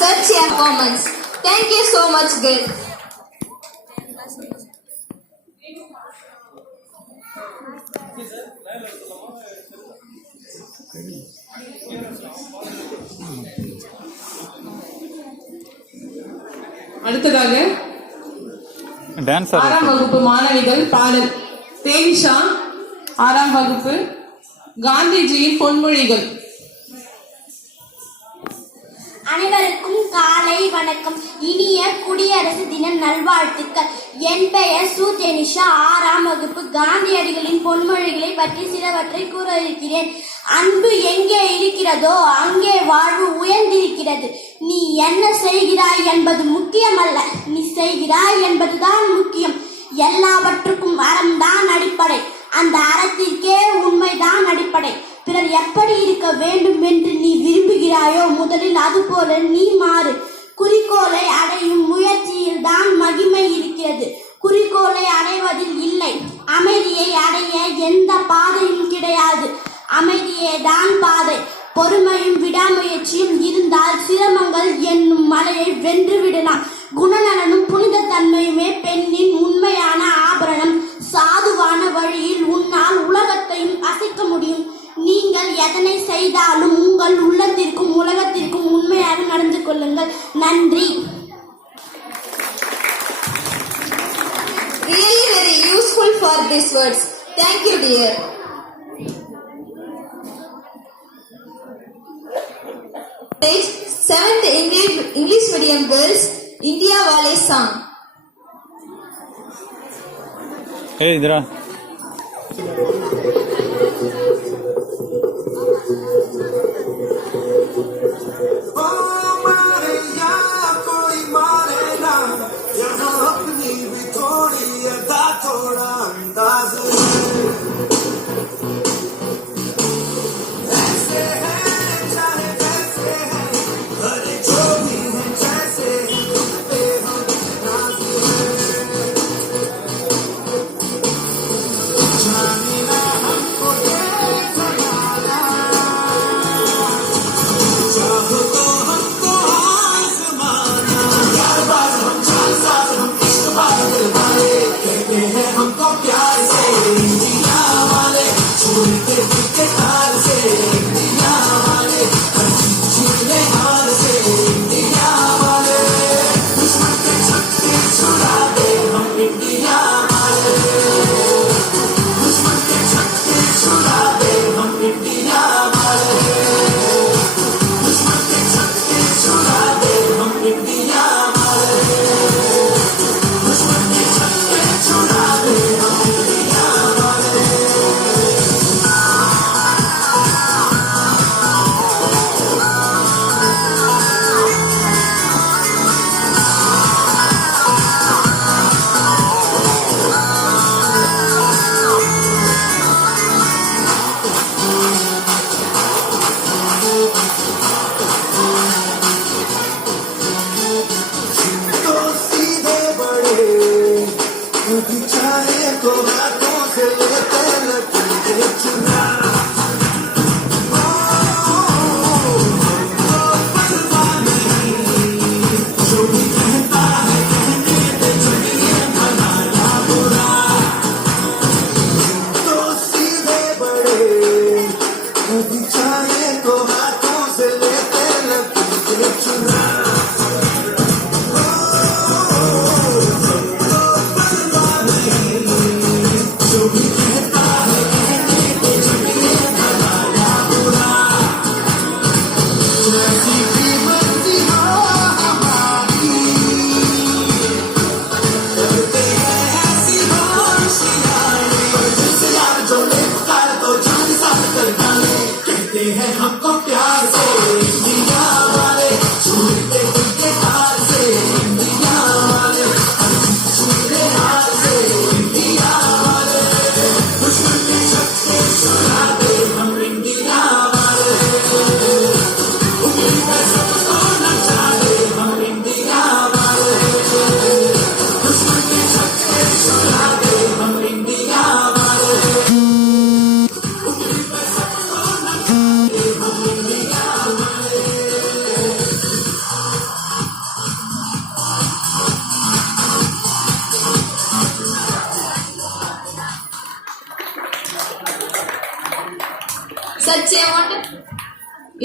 Such a performance. Thank you so much, girl. அடுத்ததாக ஆறாம் வகுப்பு மாணவிகள் பாடல். தேனிஷா, ஆறாம் வகுப்பு, காந்திஜியின் பொன்மொழிகள். அனைவருக்கும் காலை வணக்கம். இனிய குடியரசு தின நல்வாழ்த்துக்கள். என் பெயர் சு தேனிஷா. ஆறாம் வகுப்பு. காந்தியடிகளின் பொன்மொழிகளை பற்றி சிலவற்றை கூற இருக்கிறேன். அன்பு எங்கே இருக்கிறதோ அங்கே வாழ்வு உயர்ந்திருக்கிறது. நீ என்ன செய்கிறாய் என்பது முக்கியமல்ல, நீ செய்கிறாய் என்பதுதான் முக்கியம். எல்லாவற்றுக்கும் அறம்தான் அடிப்படை. அந்த அறத்திற்கே உண்மைதான் அடிப்படை. பிறர் எப்படி இருக்க வேண்டும் என்று நீ விரும்புகிறாயோ முதலில் அதுபோல நீ மாறு. குறிக்கோளை அடையும் முயற்சியில் தான் மகிமை இருக்கிறது, குறிக்கோளை அடைவதில் இல்லை. அமைதியை அடைய எந்த பாதையும் கிடையாது, அமைதியே தான் பாதை. பொறுமையும் விடாமுயற்சியும் இருந்தால் சிரமங்கள் என்னும் மலையை வென்று விடலாம். குணநலனும் புனித தன்மையுமே பெண்ணின் உண்மையான ஆபரணம். சாதுவான வழியில் உன்னால் உலகத்தையும் அசைக்க முடியும். நீங்கள் எதனை செய்தாலும் உங்கள் உள்ளத்திற்கும் உலகத்திற்கும் உண்மையாக நடந்து கொள்ளுங்கள். நன்றி. Really very useful for these words. Thank you, dear. Stage 7th English medium girls India Wale song. Hey Indra.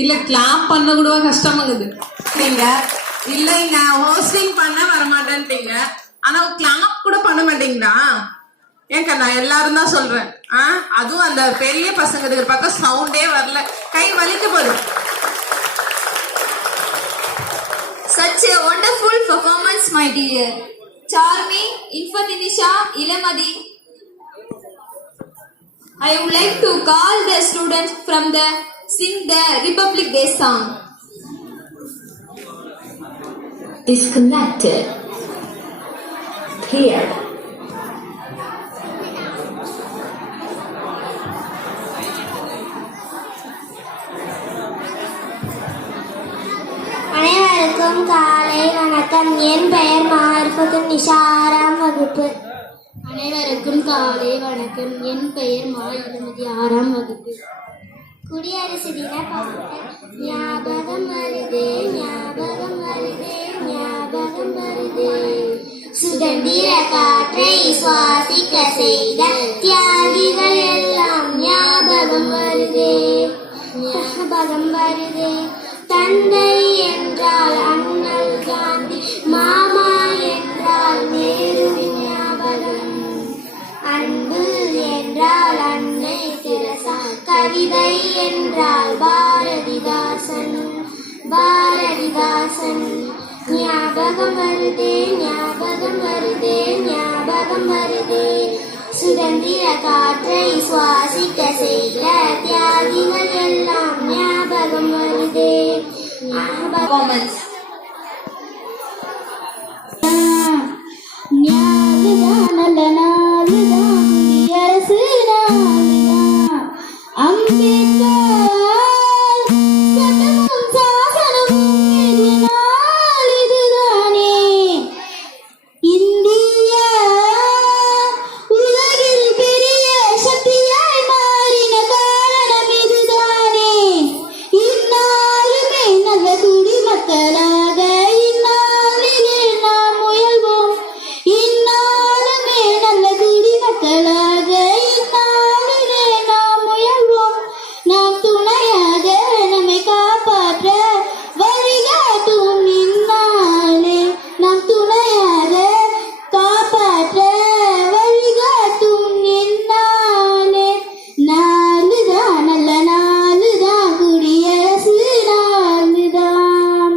இல்ல கிளாப் பண்ண கூடவா கஷ்டமாகுது நீங்க இல்லைங்க ஹோஸ்டிங் பண்ண வரமாட்டேன்ட்டீங்க ஆனா கிளாப் கூட பண்ண மாட்டீங்களா ஏங்க நான் எல்லாரும் தான் சொல்றேன் அதுவும் அந்த பெரிய பசங்க பக்கம் சவுண்டே வரல கை வலிக்க போகுது Such a wonderful performance, my dear. Charmi, Infantinisha, Ilamadi. I would like to call the students from the sing the Republic Day song. Disconnected. Here. அனைவருக்கும் காலை வணக்கம். என் பெயர் மாரிஃபத்துன் நிஷா, 6ஆம் வகுப்பு. அனைவருக்கும் காலை வணக்கம். என் பெயர் இளமதி, 6ஆம் வகுப்பு. குடியரசு தின பாட்டு. ஞாபகம் வருதே, ஞாபகம் வருதே, ஞாபகம் வருதே. சுதந்திர காற்றை சுவாசிக்க செய்த தியாகிகள் எல்லாம் ஞாபகம் வருதே, ஞாபகம் வருதே. தந்தை என்றால் அண்ணல் காந்தி, மாமா என்றால் நேரு ஞாபகம், அன்பு என்றால் அன்னை தெரசா, கவிதை என்றால் பாரதிதாசன், பாரதிதாசன். ஞாபகம் வருதே, ஞாபகம் வருதே, ஞாபகம் வருதே. சுதந்திர காற்றை சுவாசிக்க செய்த தியாகிகள் எல்லாம் ஞாபகம் வருதே. Performance. ஞாபகம் நல்ல நாளுதான், குடியரசு நாளுதான். அம்பேத்கர் சட்டமும் சாசனமும் இது நாள் இதுதானே. இந்தியா உலகில் பெரிய சக்தியாய் மாறின காரணம் இதுதானே. இந்நாளுமே நல்ல குடிமக்களாக இந்நாளிலே நாம் முயல்வோம். இந்நாளுமே நல்ல குடிமக்களாக இந்நாளிலே நாம் முயல்வோம். நாம் துணையாக நம்மை காப்பாற்ற வழிகாட்டும் இந்நாளே. நாம் துணையாக காப்பாற்ற வழிகாட்டும் இந்நாளே. நாளுதான் நல்ல நாளுதான், குடியரசு நாளுதான்.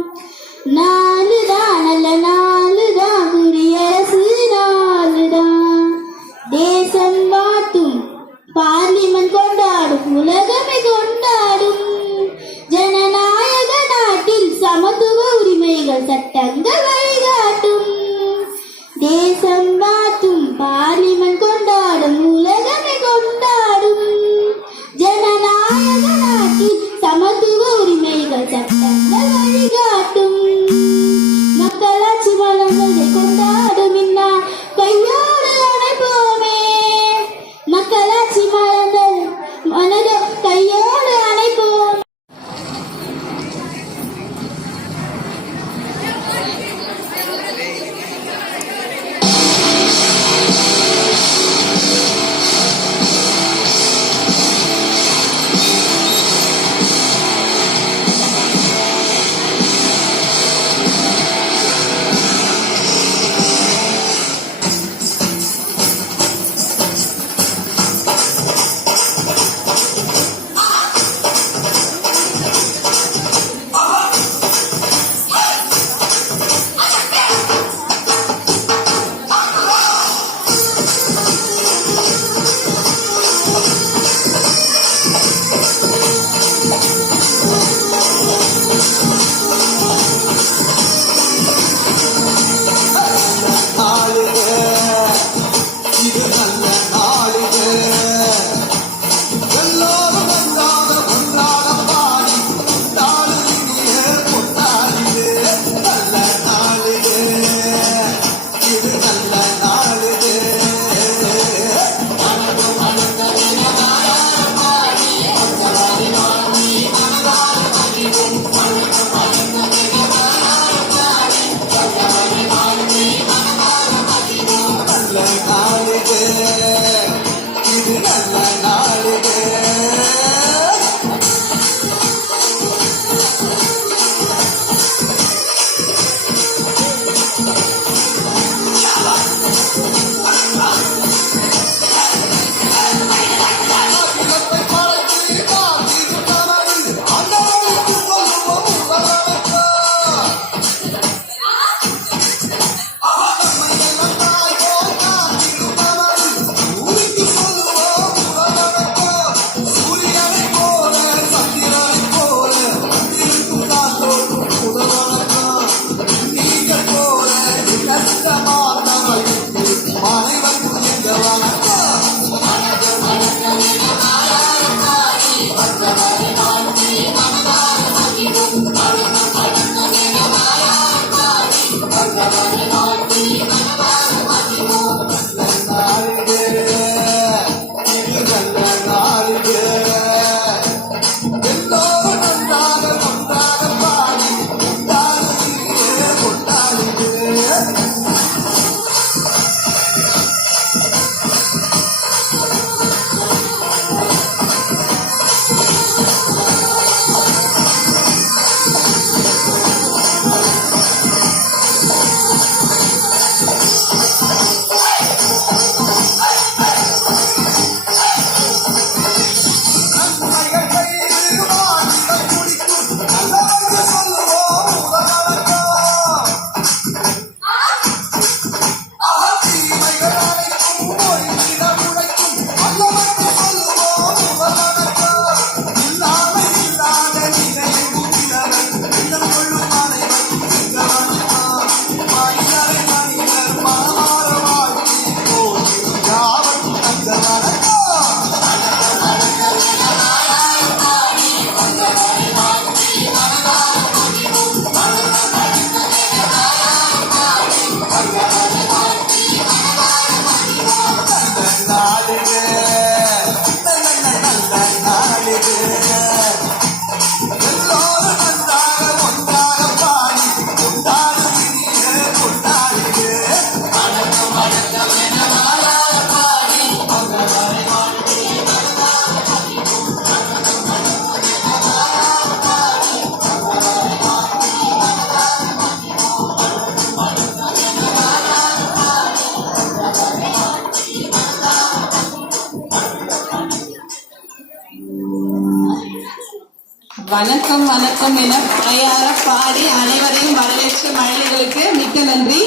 வணக்கம் வணக்கம் என வாயார பாடி அனைவரையும் வரவேற்ற மழலைகளுக்கு மிக்க நன்றி.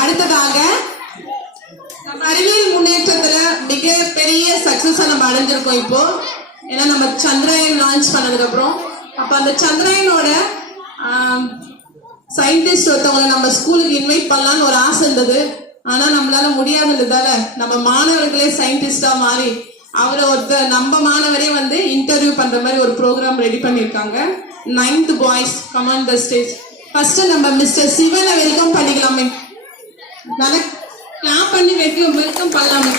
அடுத்ததாக நம்ம அறிவியல் முன்னேற்றத்துல மிக பெரிய சக்சஸ் நம்ம அடைஞ்சிருக்கோம் இப்போ. ஏன்னா நம்ம சந்திராயன் லான்ச் பண்ணதுக்கு அப்புறம் அப்ப அந்த சந்திராயனோட சயின்டிஸ்ட் ஒருத்தவங்களை நம்ம ஸ்கூலுக்கு இன்வைட் பண்ணலாம்னு ஒரு ஆசை இருந்தது. ஆனா நம்மளால முடியாதுன்றதால நம்ம மாணவர்களே சயின்டிஸ்டா மாறி அவரை ஒருத்தர் நம்ம மாணவரே வந்து இன்டர்வியூ பண்ற மாதிரி ஒரு ப்ரோக்ராம் ரெடி பண்ணிருக்காங்க. 9th boys come on the stage. First நம்ம மிஸ்டர் சிவனை வெல்கம் பண்ணிக்கலாமே. நல்லா கிளாப் பண்ணி வெல்கம் பண்ணலாமே.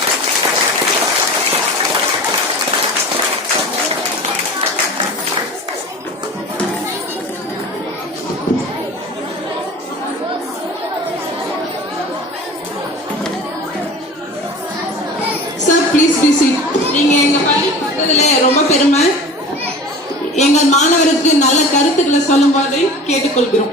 Sir please be seat. நீங்க எங்க பள்ளி பக்கத்துல ரொம்ப பெருமை. எங்கள் மாணவருக்கு நல்ல கருத்துக்களை சொல்லும்போது கேட்டுக்கொள்கிறோம்.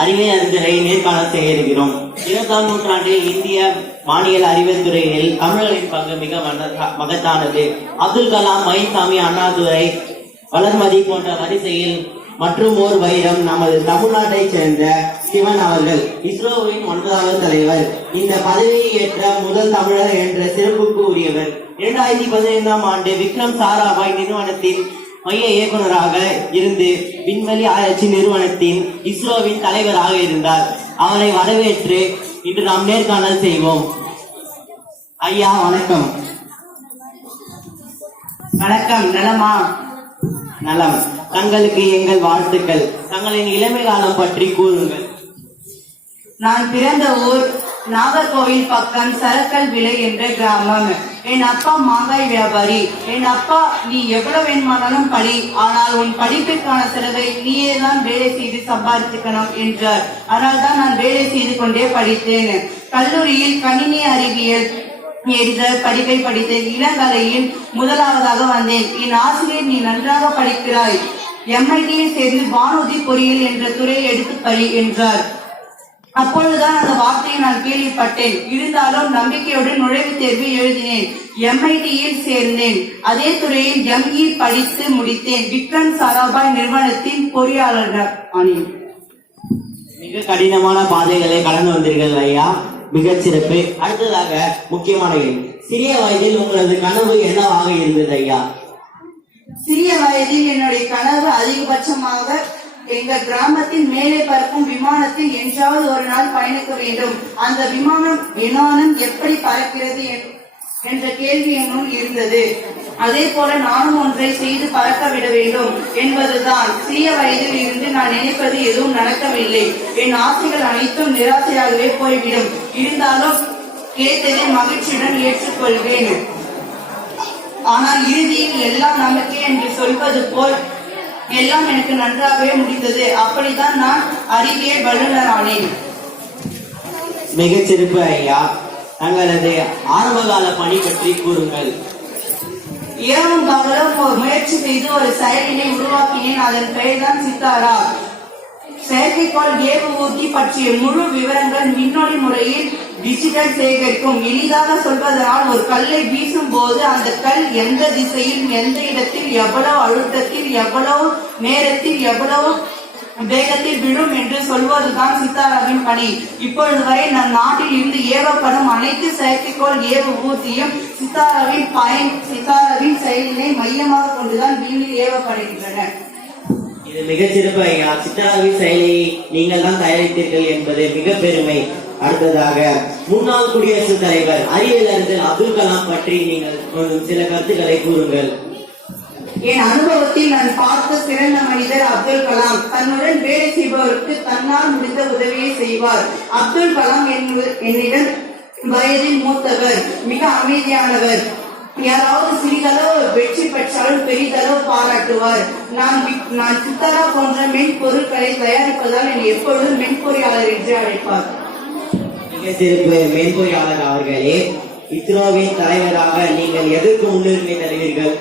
அறிவியல் அறிஞரை நேர்காணல் செய்ய இருக்கிறோம். 20ஆம் நூற்றாண்டில் இந்திய வானியல் அறிவியல் துறையில் தமிழர்களின் பங்கு மிக மகத்தானது. அப்துல் கலாம், மயில்சாமி, அண்ணாதுரை, வளர்மதி போன்ற வரிசையில் மற்றும் ஓர் வைரம் நமது தமிழ்நாட்டை சேர்ந்த சிவன் அவர்கள், இஸ்ரோவின் 9வது தலைவர். இந்த பதவியை ஏற்ற முதல் தமிழர் என்ற சிறப்புக்கு உரியவர். 2015ஆம் ஆண்டு விக்ரம் சாராபாய் நிறுவனத்தின் மைய இயக்குநராக இருந்து விண்வெளி ஆராய்ச்சி நிறுவனத்தின் இஸ்ரோவின் தலைவராக இருந்தார். அவரை வரவேற்று இன்று நாம் நேர்காணல் செய்வோம். ஐயா வணக்கம். வணக்கம். நலமா? நலம். தங்களுக்கு எங்கள் வாழ்த்துக்கள். தங்களின் இளமை காலம் பற்றி கூறுங்கள். நான் பிறந்த ஊர் நாகர்கோவில் பக்கம் சரக்கல் விலை என்ற கிராமம். என் அப்பா மாங்காய் வியாபாரி. என் அப்பா, நீ எவ்வளவு வேணுமானாலும் படி, ஆனால் உன் படிப்பிற்கான செலவை நீயே தான் வேலை செய்து சம்பாதிச்சுக்கணும் என்றார். அதனால் தான் நான் வேலை செய்து கொண்டே படித்தேன். கல்லூரியில் கணினி அறிவியல் என்ற படிப்பை படித்தேன். இளங்கலையில் முதலாவதாக வந்தேன். என் ஆசிரியர், நீ நன்றாக படிக்கிறாய், MIT-யில் சேர்ந்து வானூர்தி பொறியியல் என்ற துறையை எடுத்து படி என்றார். அப்பொழுதுதான் அந்த வார்த்தையை நான் கேள்விப்பட்டேன். இருந்தாலும் நம்பிக்கையோடு நுழைவுத் தேர்வு எழுதினேன். MIT-யில் சேர்ந்தேன். அதே துறையில் ME படித்து முடித்தேன். விக்ரம் சாராபாய் நிறுவனத்தின் பொறியாளர் ஆனேன். மிக கடினமான பாதைகளை கடந்து வந்தீர்கள் ஐயா, மிகச் சிறப்பு. அடுத்ததாக முக்கியமான கேள்வி. சிறிய வயதில் உங்களது கனவு என்னவாக இருந்தது ஐயா? சிறிய வயதில் என்னுடைய கனவு அதிகபட்சமாக எங்க கிராமத்தில் மேலே பறக்கும் விமானத்தில் என்றாவது ஒரு நாள் பயணிக்க வேண்டும். அந்த விமானம் எப்படி பறக்கிறது என்ற கேள்வி என்னுள் இருந்தது. அதே போல நானும் ஒன்றை செய்து பறக்க விட வேண்டும் என்பதுதான். சிறிய வயதில் இருந்து நான் நினைப்பது எதுவும் நடக்கவில்லை. என் ஆசைகள் அனைத்தும் நிராசையாகவே போய்விடும். இருந்தாலும் கேட்டதை மகிழ்ச்சியுடன் ஏற்றுக்கொள்வேன். ஆனால் இறுதியில் எல்லாம் நமக்கே என்று சொல்வது போல் எல்லாம் எனக்கு நன்றாகவே முடிந்தது. அப்படித்தான் நான் அறிவியல் வல்லுநர் ஆனேன். மிகச் சிறப்பு ஐயா. தங்களது ஆரம்பகால பணி பற்றி கூறுங்கள். இரவும் பகலும் முயற்சி செய்து ஒரு செயலினை உருவாக்கினேன். அதன் பெயர் தான் சித்தாரா. செயற்கைக்கோள் ஏவுஊர்தி பற்றிய முழு விவரங்கள் மின்னொலி முறையில் டிஜிட்டல் சேகரிக்கும். எளிதாக சொல்வதனால், ஒரு கல்லை வீசும் போது அந்த கல் எந்த திசையில், எந்த இடத்தில், எவ்வளவு அழுத்தத்தில், எவ்வளவு நேரத்தில், எவ்வளவு வேகத்தில் விழும் என்று சொல்வதுதான் சித்தாராவின் பணி. இப்பொழுது வரை நம் நாட்டில் இருந்து ஏவப்படும் அனைத்து செயற்கைக்கோள் ஏவு ஊர்தியும் சித்தாராவின் செயலினை மையமாக கொண்டுதான் விண்ணில் ஏவப்படுகின்றன. இது மிகச் சிறப்பு ஐயா. சித்தாராவின் செயலியை நீங்கள் தான் தயாரித்தீர்கள் என்பது மிக பெருமை. அடுத்ததாக முன்னாள் குடியரசுத் தலைவர் அறிவியல் அறிஞர் அப்துல் கலாம் பற்றி நீங்கள் சில கருத்துக்களை கூறுங்கள். என் அனுபவத்தில் நான் பார்த்த சிறந்த மனிதர் அப்துல் கலாம். தன்னுடன் வேலை செய்பவருக்கு தன்னால் முடிந்த உதவியை செய்வார். அப்துல் கலாம் என்னிடம் வயதில் மூத்தவர், மிக அமைதியானவர். யாராவது சிறிதளவு வெற்றி பெற்றாலும் பெரிதளவு பாராட்டுவார். நான் சித்தாரா போன்ற மென்பொருட்களை தயாரிப்பதால் என்னை எப்பொழுதும் மென்பொறியாளர் என்று அழைப்பார். மிக சிறப்பு மென்பொறியாளர் அவர்களே. இஸ்ரோவின் தலைவராக நீங்கள் எதற்கு முன்னுரிமை தருவீர்கள்?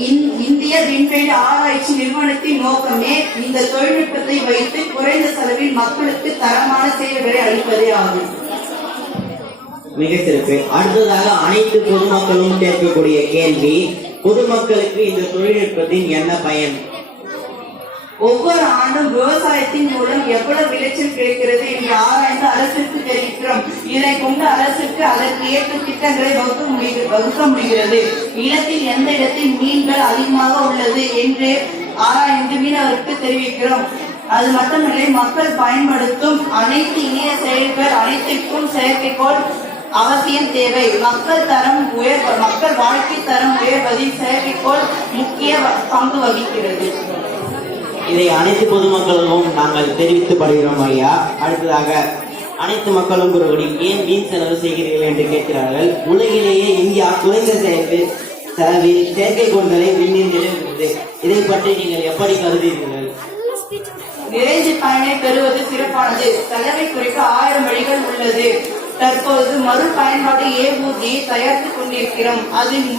இந்திய விண்வெளி ஆராய்ச்சி நிறுவனத்தின் நோக்கமே இந்த தொழில்நுட்பத்தை வைத்து குறைந்த செலவில் மக்களுக்கு தரமான சேவைகளை அளிப்பதே ஆகும். மிக சிறப்பு. அடுத்ததாக அனைத்து பொதுமக்களும் கேட்கக்கூடிய கேள்வி, பொதுமக்களுக்கு இந்த தொழில்நுட்பத்தின் என்ன பயன்? ஒவ்வொரு ஆண்டும் விவசாயத்தின் மூலம் எவ்வளவு விளைச்சல் கிடைக்கிறது என்று ஆராய்ந்து அரசுக்கு தெரிவிக்கிறோம். இதனை கொண்டு அரசுக்கு அதற்கு ஏற்ற திட்டங்களை வகுக்க முடிகிறது. நிலத்தில் எந்த இடத்தில் மீன்கள் அதிகமாக உள்ளது என்று ஆராய்ந்து மீனவருக்கு தெரிவிக்கிறோம். அது மட்டுமில்லை, மக்கள் பயன்படுத்தும் அனைத்து இணைய செயல்கள் அனைத்திற்கும் செயற்கைக்கோள் அவசியம் தேவை. மக்கள் வாழ்க்கை தரம் உயர்வதில் செயற்கைக்கோள் முக்கிய பங்கு வகிக்கிறது. இதை அனைத்து பொதுமக்களும் நாங்கள் தெரிவித்துப்படுகிறோம் ஐயா. அடுத்ததாக அனைத்து மக்களும் ஒருபடி ஏன் வீண் செலவு செய்கிறீர்கள் என்று கேட்கிறார்கள். உலகிலேயே இந்தியா குறைந்த செலவில் செயற்கைக்கோள்களை விண்ணில் நிலைநிறுத்தது. இதை பற்றி நீங்கள் எப்படி கருதுகிறீர்கள்? விரைந்து பயனை பெறுவது சிறப்பானது. செலவை குறைக்க 1000 வழிகள் உள்ளது. தற்போது மறு பயன்பாடு ஏவூர்தியை தயாரித்துக் கொண்டிருக்கிறோம். அதில்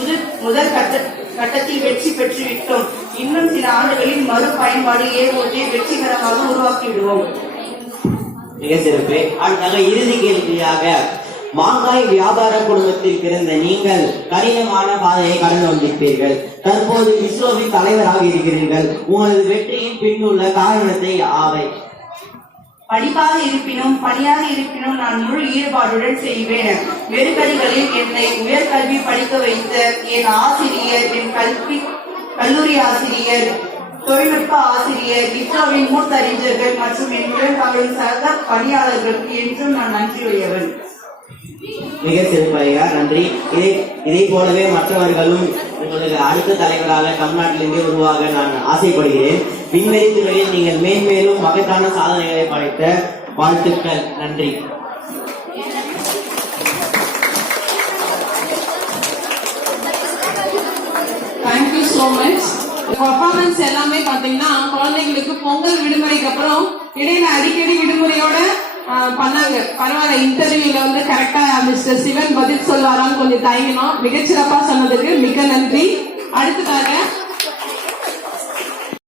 முதல் கட்டத்தில் வெற்றி பெற்றுவிட்டோம். இன்னும் சில ஆண்டுகளில் மறு பயன்பாடு ஏவூர்தியை வெற்றிகரமாக உருவாக்கிவிடுவோம். மிக சிறப்பு. அடுத்தாக இறுதி கேள்வியாக, மாங்காய் வியாபார குடும்பத்தில் பிறந்த நீங்கள் கடினமான பாதையை கடந்து வந்திருப்பீர்கள். தற்போது இஸ்ரோவின் தலைவராக இருக்கிறீர்கள். உங்களது வெற்றியின் பின்னுள்ள காரணத்தை ஆவை. படிப்பாக இருப்பினும் பணியாக இருப்பினும் நான் முழு ஈடுபாடுடன் செய்வேன். நெருக்கடிகளில் என்னை உயர்கல்வி படிக்க வைத்த என் ஆசிரியர், என் கல்லூரி ஆசிரியர், தொழில்நுட்ப ஆசிரியர், இஸ்ரோவின் மூத்தறிஞர்கள் மற்றும் என்னுடன் அவரின் சக பணியாளர்களுக்கு என்றும் நான் நன்றியுடையவன். மிக சிறப்பு ஐயா, நன்றி. இதை போலவே மற்றவர்களும் உங்களுக்கு அடுத்த தலைவராக தமிழ்நாட்டிலிருந்தே உருவாக நான் ஆசைப்படுகிறேன். விண்வெளி துறையில் நீங்கள் மேன்மேலும் மகத்தான சாதனைகளை படைத்த வாழ்த்துக்கள். நன்றி. Thank you so much. பர்ஃபார்மன்ஸ் எல்லாமே பாத்தீங்கன்னா குழந்தைங்களுக்கு பொங்கல் விடுமுறைக்கு அப்புறம் இடையில அடிக்கடி விடுமுறையோட பண்ணாங்க. பரவாயில்ல, இன்டர்வியூல வந்து கரெக்டா மிஸ்டர் சிவன் பதில் சொல்வாரான்னு கொஞ்சம் தயங்கினோம். மிகச்சிறப்பா சொன்னதுக்கு மிக நன்றி. அடுத்ததாக